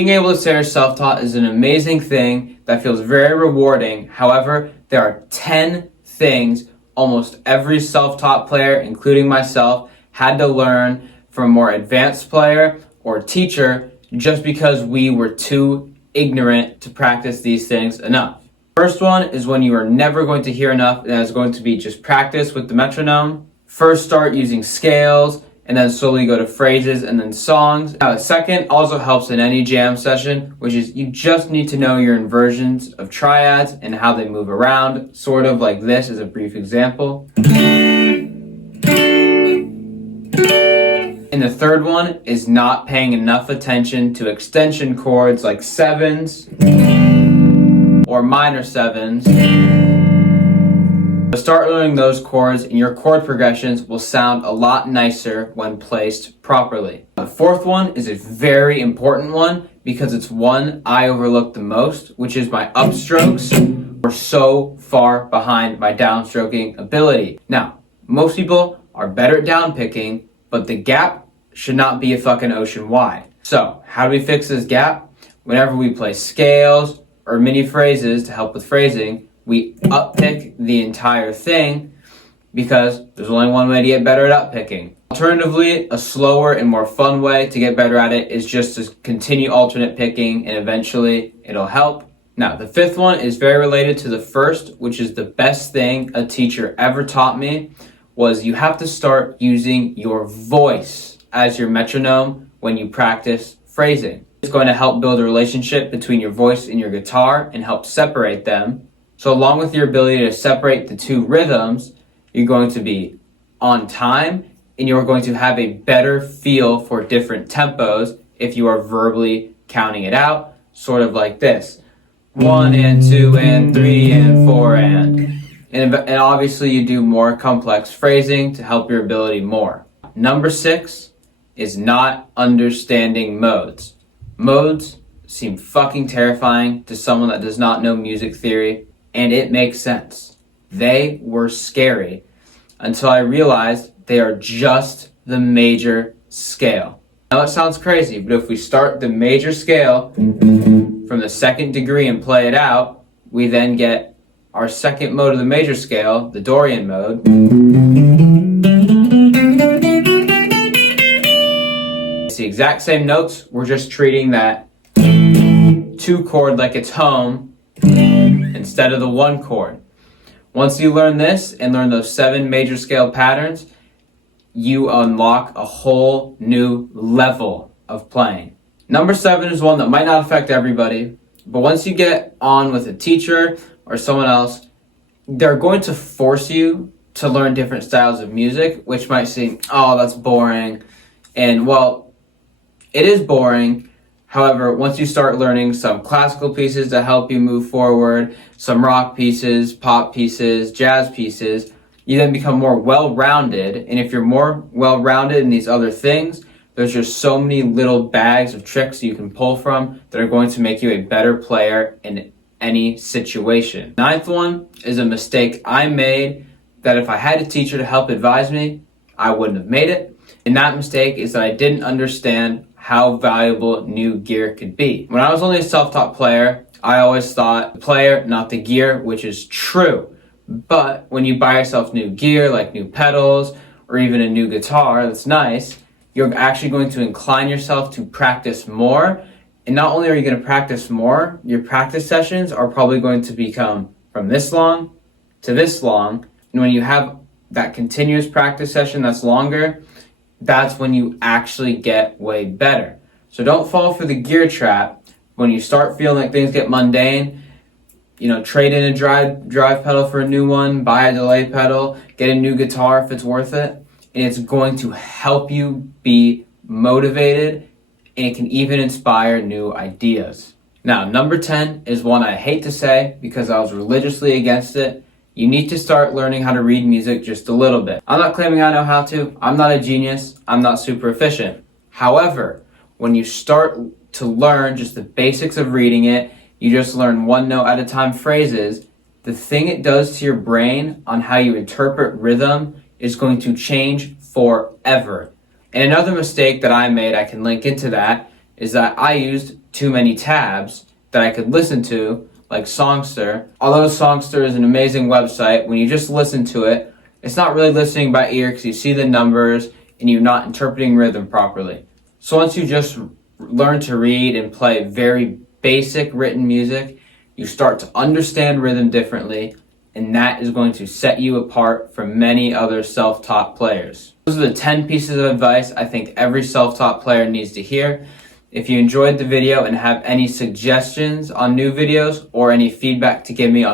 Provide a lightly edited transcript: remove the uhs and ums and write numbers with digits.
Being able to say you're self-taught is an amazing thing that feels very rewarding. However, there are 10 things almost every self-taught player, including myself, had to learn from a more advanced player or teacher just because we were too ignorant to practice these things enough. First one is when you are never going to hear enough, and that is going to be just practice with the metronome. First start using scales, and then slowly go to phrases and then songs. Now, the second also helps in any jam session, which is you just need to know your inversions of triads and how they move around, sort of like this as a brief example. And the third one is not paying enough attention to extension chords like sevens or minor sevens. Start learning those chords and your chord progressions will sound a lot nicer when placed properly. The fourth one is a very important one because it's one I overlook the most, which is my upstrokes are so far behind my downstroking ability. Now, most people are better at downpicking, but the gap should not be a fucking ocean wide. So, how do we fix this gap? Whenever we play scales or mini phrases to help with phrasing, we uppick the entire thing because there's only one way to get better at uppicking. Alternatively, a slower and more fun way to get better at it is just to continue alternate picking and eventually it'll help. Now, the fifth one is very related to the first, which is the best thing a teacher ever taught me, was you have to start using your voice as your metronome when you practice phrasing. It's going to help build a relationship between your voice and your guitar and help separate them. So along with your ability to separate the two rhythms, you're going to be on time and you're going to have a better feel for different tempos if you are verbally counting it out, sort of like this. 1 and 2 and 3 and 4 and obviously you do more complex phrasing to help your ability more. Number 6 is not understanding modes. Modes seem fucking terrifying to someone that does not know music theory. And it makes sense. They were scary until I realized they are just the major scale. Now it sounds crazy, but if we start the major scale from the second degree and play it out, we then get our second mode of the major scale, the Dorian mode. It's the exact same notes, we're just treating that 2 chord like it's home instead of the 1 chord. Once you learn this and learn those 7 major scale patterns, you unlock a whole new level of playing. Number 7 is one that might not affect everybody, but once you get on with a teacher or someone else, they're going to force you to learn different styles of music, which might seem, oh, that's boring. And well, it is boring. However, once you start learning some classical pieces to help you move forward, some rock pieces, pop pieces, jazz pieces, you then become more well-rounded. And if you're more well-rounded in these other things, there's just so many little bags of tricks you can pull from that are going to make you a better player in any situation. 9th one is a mistake I made that if I had a teacher to help advise me, I wouldn't have made it. And that mistake is that I didn't understand how valuable new gear could be. When I was only a self-taught player, I always thought the player, not the gear, which is true. But when you buy yourself new gear, like new pedals, or even a new guitar that's nice, you're actually going to incline yourself to practice more. And not only are you going to practice more, your practice sessions are probably going to become from this long to this long. And when you have that continuous practice session that's longer, that's when you actually get way better. So don't fall for the gear trap. When you start feeling like things get mundane, trade in a drive pedal for a new one, buy a delay pedal, get a new guitar if it's worth it, and it's going to help you be motivated, and it can even inspire new ideas. Now, number 10 is one I hate to say because I was religiously against it. You need to start learning how to read music just a little bit. I'm not claiming I know how to. I'm not a genius. I'm not super efficient. However, when you start to learn just the basics of reading it, you just learn 1 note at a time phrases, the thing it does to your brain on how you interpret rhythm is going to change forever. And another mistake that I made, I can link into that, is that I used too many tabs that I could listen to, like Songster. Although Songster is an amazing website, when you just listen to it, it's not really listening by ear because you see the numbers and you're not interpreting rhythm properly. So once you just learn to read and play very basic written music, you start to understand rhythm differently, and that is going to set you apart from many other self-taught players. Those are the 10 pieces of advice I think every self-taught player needs to hear. If you enjoyed the video and have any suggestions on new videos or any feedback to give me on